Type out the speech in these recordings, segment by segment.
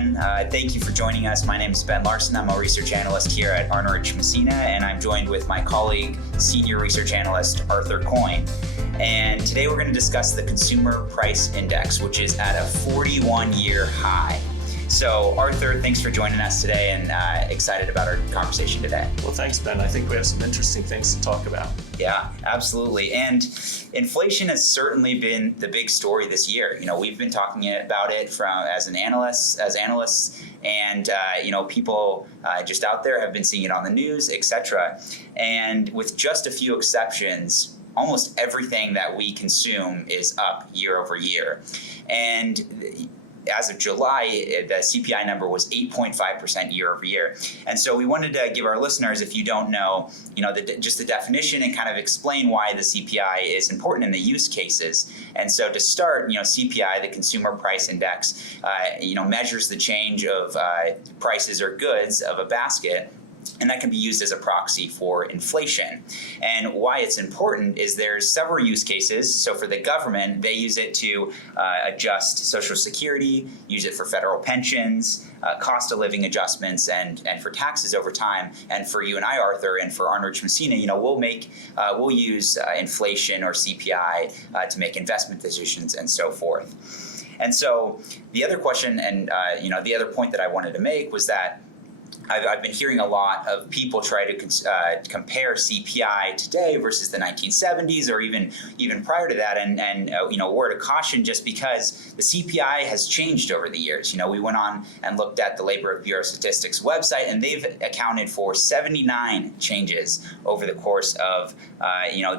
everyone. Thank you for joining us. My name is Ben Larsen. I'm a research analyst here at Arnerich Massena, and I'm joined with my colleague, Senior Research Analyst Arthur Coyne. And today we're going to discuss the Consumer Price Index, which is at a 41-year high. So Arthur, thanks for joining us today, and excited about our conversation today. Well, thanks, Ben. I think we have some interesting things to talk about. Yeah, absolutely. And inflation has certainly been the big story this year. We've been talking about it as analysts, and people just out there have been seeing it on the news, etc. And with just a few exceptions, almost everything that we consume is up year over year. And as of July, the CPI number was 8.5% year over year. And so we wanted to give our listeners, if you don't know, just the definition and kind of explain why the CPI is important in the use cases. And so to start, CPI, the Consumer Price Index, measures the change of prices or goods of a basket, and that can be used as a proxy for inflation. And why it's important is there's several use cases. So for the government, they use it to adjust Social Security, use it for federal pensions, cost of living adjustments, and for taxes over time. And for you and I, Arthur, and for Arnerich Massena, we'll use inflation or CPI to make investment decisions and so forth. And so the other question and the other point that I wanted to make was that I've been hearing a lot of people try to compare CPI today versus the 1970s or even prior to that, and word of caution just because the CPI has changed over the years. We went on and looked at the Labor Bureau of Statistics website, and they've accounted for 79 changes over the course of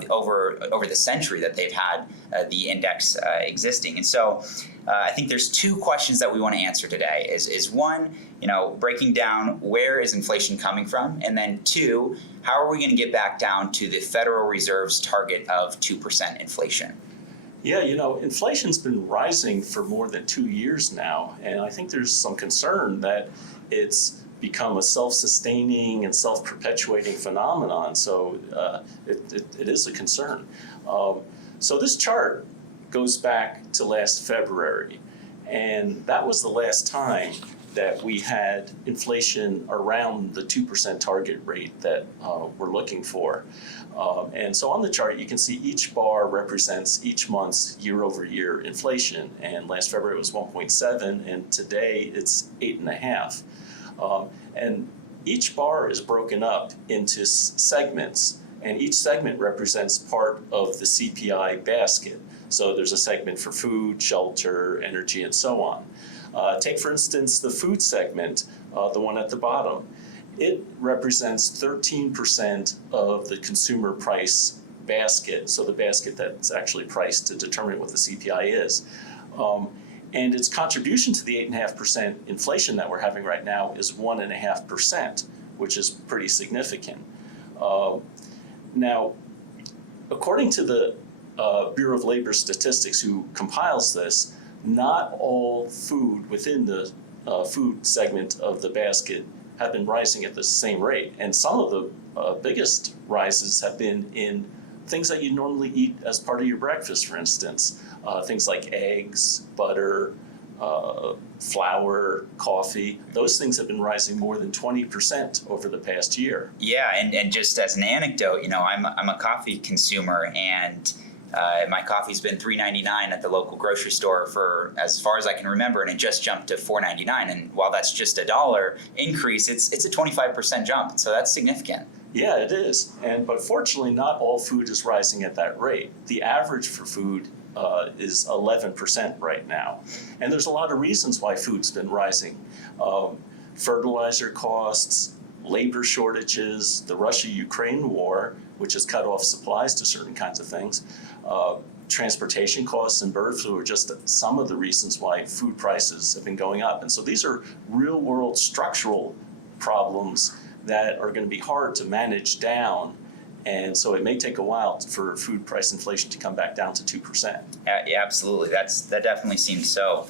over the century that they've had the index existing. And so I think there's two questions that we want to answer today. Is one, breaking down where is inflation coming from, and then two, how are we going to get back down to the Federal Reserve's target of 2% inflation? Yeah, inflation's been rising for more than 2 years now, and I think there's some concern that it's become a self-sustaining and self-perpetuating phenomenon. So it is a concern. So this chart goes back to last February, and that was the last time that we had inflation around the 2% target rate that we're looking for. And so on the chart, you can see each bar represents each month's year-over-year inflation, and last February it was 1.7, and today it's 8.5. And each bar is broken up into segments, and each segment represents part of the CPI basket. So there's a segment for food, shelter, energy, and so on. Take, for instance, the food segment, the one at the bottom. It represents 13% of the consumer price basket, so the basket that's actually priced to determine what the CPI is. And its contribution to the 8.5% inflation that we're having right now is 1.5%, which is pretty significant. Now, according to the Bureau of Labor Statistics, who compiles this, not all food within the food segment of the basket have been rising at the same rate. And some of the biggest rises have been in things that you normally eat as part of your breakfast, for instance. Things like eggs, butter, flour, coffee. Those things have been rising more than 20% over the past year. Yeah, and just as an anecdote, I'm a coffee consumer, and my coffee's been $3.99 at the local grocery store for as far as I can remember, and it just jumped to $4.99. And while that's just a $1 increase, it's a 25% jump, so that's significant. Yeah, it is. But fortunately, not all food is rising at that rate. The average for food is 11% right now, and there's a lot of reasons why food's been rising. Fertilizer costs, labor shortages, the Russia-Ukraine war, which has cut off supplies to certain kinds of things, transportation costs and bird flu are just some of the reasons why food prices have been going up. And so these are real-world structural problems that are going to be hard to manage down And so it may take a while for food price inflation to come back down to 2%. Yeah, absolutely. That definitely seems so.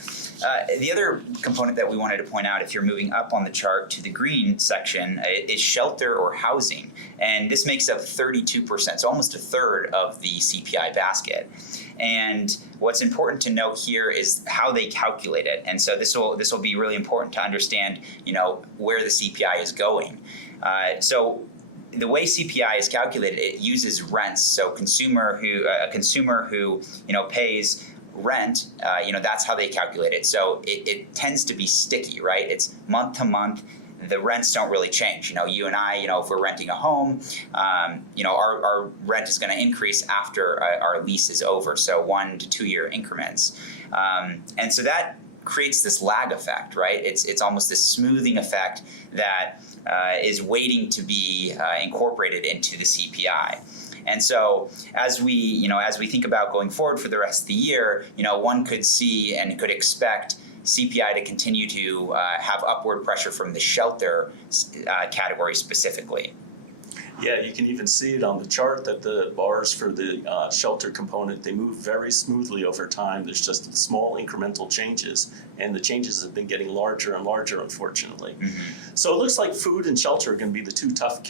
The other component that we wanted to point out, if you're moving up on the chart to the green section, is shelter or housing. And this makes up 32%, so almost a third of the CPI basket. And what's important to note here is how they calculate it. And so this will be really important to understand, where the CPI is going. So the way CPI is calculated, it uses rents. So a consumer who pays rent, that's how they calculate it. So it tends to be sticky, right? It's month to month. The rents don't really change. You and I, if we're renting a home, our rent is going to increase after our lease is over. So 1 to 2 year increments. And so that creates this lag effect, right? It's almost this smoothing effect that is waiting to be incorporated into the CPI. And so as we think about going forward for the rest of the year, one could see and could expect CPI to continue to have upward pressure from the shelter category specifically. Yeah, you can even see it on the chart that the bars for the shelter component, they move very smoothly over time. There's just small incremental changes, and the changes have been getting larger and larger, unfortunately. Mm-hmm. So it looks like food and shelter are going to be the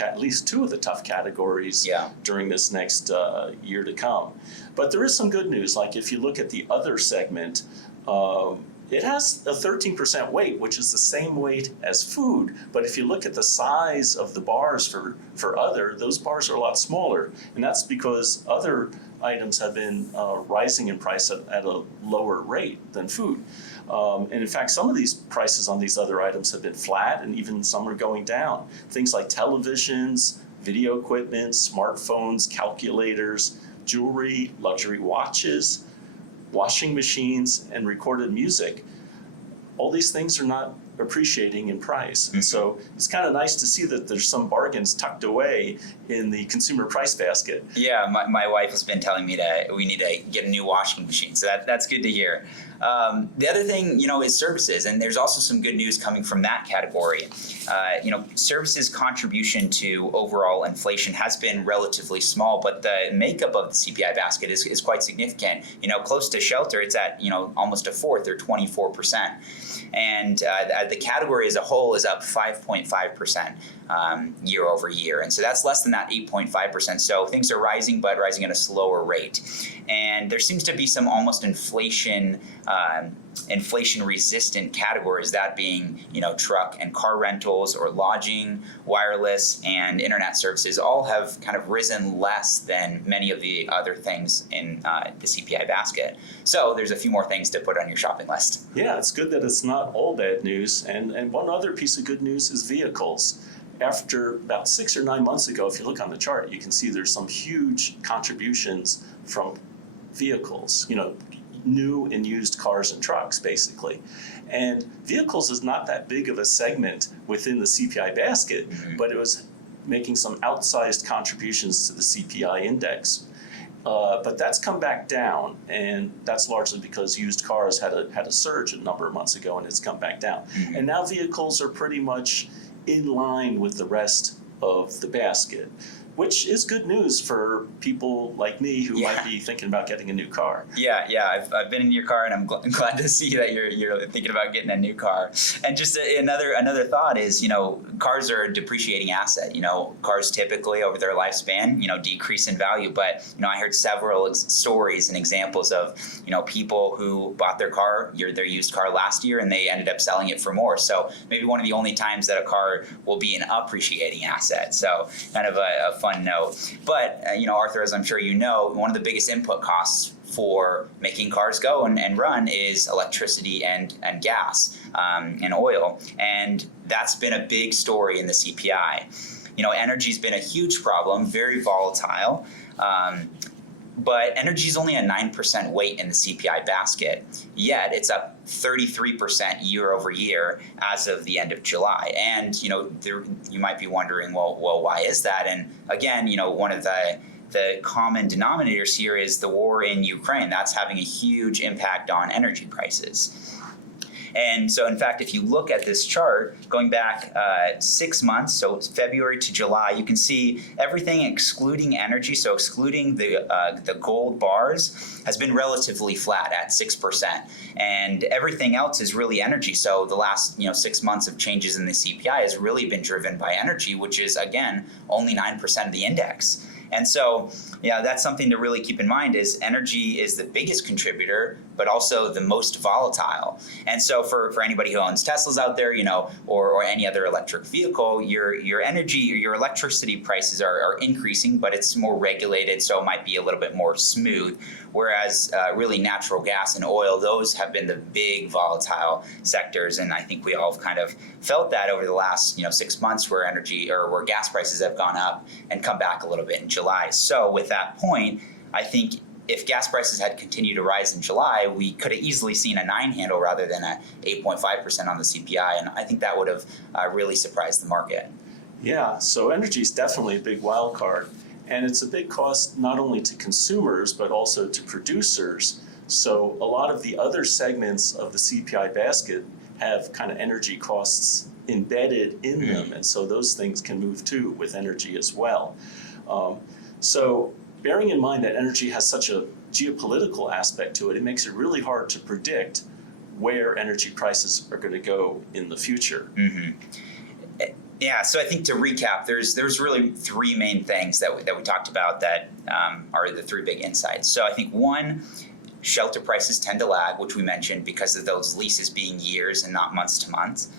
at least two of the tough categories during this next year to come. But there is some good news. Like if you look at the other segment, it has a 13% weight, which is the same weight as food. But if you look at the size of the bars for other, those bars are a lot smaller. And that's because other items have been rising in price at a lower rate than food. And in fact, some of these prices on these other items have been flat, and even some are going down. Things like televisions, video equipment, smartphones, calculators, jewelry, luxury watches, washing machines, and recorded music. All these things are not appreciating in price. And so it's kind of nice to see that there's some bargains tucked away in the consumer price basket. Yeah, my wife has been telling me that we need to get a new washing machine, so that's good to hear. The other thing, is services, and there's also some good news coming from that category. Services contribution to overall inflation has been relatively small, but the makeup of the CPI basket is quite significant. Close to shelter, it's at almost a fourth, or 24%, and the category as a whole is up 5.5% year over year, and so that's less than that 8.5%. So things are rising, but rising at a slower rate, and there seems to be some almost inflation-resistant categories, that being, truck and car rentals, or lodging, wireless, and internet services, all have kind of risen less than many of the other things in the CPI basket. So there's a few more things to put on your shopping list. Yeah, it's good that it's not all bad news. And one other piece of good news is vehicles. After about 6 or 9 months ago, if you look on the chart, you can see there's some huge contributions from vehicles, new and used cars and trucks, basically. And vehicles is not that big of a segment within the CPI basket, but it was making some outsized contributions to the CPI index. But that's come back down, and that's largely because used cars had a surge a number of months ago, and it's come back down. And now vehicles are pretty much in line with the rest of the basket, which is good news for people like me who might be thinking about getting a new car. Yeah, I've been in your car, and I'm glad to see that you're thinking about getting a new car. And just another thought is, cars are a depreciating asset. Cars typically over their lifespan, decrease in value. But I heard several stories and examples of people who bought their used car last year, and they ended up selling it for more. So maybe one of the only times that a car will be an appreciating asset. So kind of a fun note. But Arthur, as I'm sure you know, one of the biggest input costs for making cars go and run is electricity and gas and oil, and that's been a big story in the CPI. Energy's been a huge problem, very volatile. But energy is only a 9% weight in the CPI basket, yet it's up 33% year over year as of the end of July. And you might be wondering, well, why is that? And again, one of the common denominators here is the war in Ukraine. That's having a huge impact on energy prices. And so in fact, if you look at this chart going back 6 months, so it's February to July, you can see everything excluding energy, so excluding the gold bars, has been relatively flat at 6%. And everything else is really energy. So the last 6 months of changes in the CPI has really been driven by energy, which is again only 9% of the index. And so, that's something to really keep in mind is energy is the biggest contributor, but also the most volatile. And so for anybody who owns Teslas out there, or any other electric vehicle, your energy or your electricity prices are increasing, but it's more regulated, so it might be a little bit more smooth. Whereas really natural gas and oil, those have been the big volatile sectors. And I think we all have kind of felt that over the last 6 months where energy or where gas prices have gone up and come back a little bit in July. So with that point, I think if gas prices had continued to rise in July, we could have easily seen a 9 handle rather than a 8.5% on the CPI. And I think that would have really surprised the market. Yeah, so energy is definitely a big wild card. And it's a big cost not only to consumers, but also to producers. So a lot of the other segments of the CPI basket have kind of energy costs embedded in them. And so those things can move too with energy as well. So bearing in mind that energy has such a geopolitical aspect to it, it makes it really hard to predict where energy prices are going to go in the future. Mm-hmm. Yeah, so I think to recap, there's really 3 main things that we talked about that are the 3 big insights. So I think 1, shelter prices tend to lag, which we mentioned because of those leases being years and not months to months.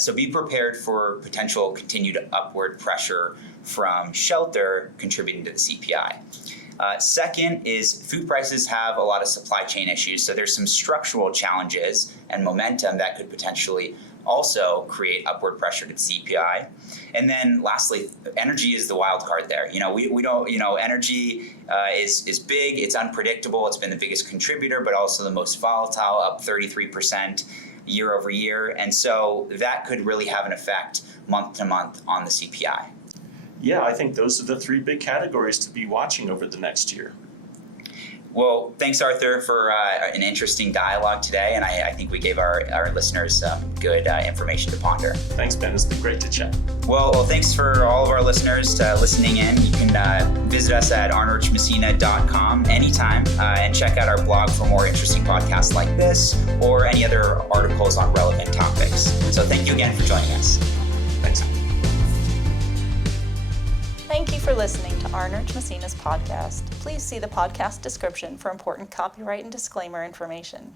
So be prepared for potential continued upward pressure from shelter contributing to the CPI. Second is food prices have a lot of supply chain issues, so there's some structural challenges and momentum that could potentially also create upward pressure to the CPI. And then lastly, energy is the wild card there. We don't, energy is big, it's unpredictable, it's been the biggest contributor, but also the most volatile, up 33% year over year. And so that could really have an effect month to month on the CPI. Yeah, I think those are the 3 big categories to be watching over the next year. Well, thanks, Arthur, for an interesting dialogue today, and I think we gave our listeners some good information to ponder. Thanks, Ben. It's been great to chat. Well, thanks for all of our listeners listening in. You can visit us at arnerichmassena.com anytime and check out our blog for more interesting podcasts like this or any other articles on relevant topics. So thank you again for joining us. Thanks. Thank you for listening to Arnerich Massena's podcast. Please see the podcast description for important copyright and disclaimer information.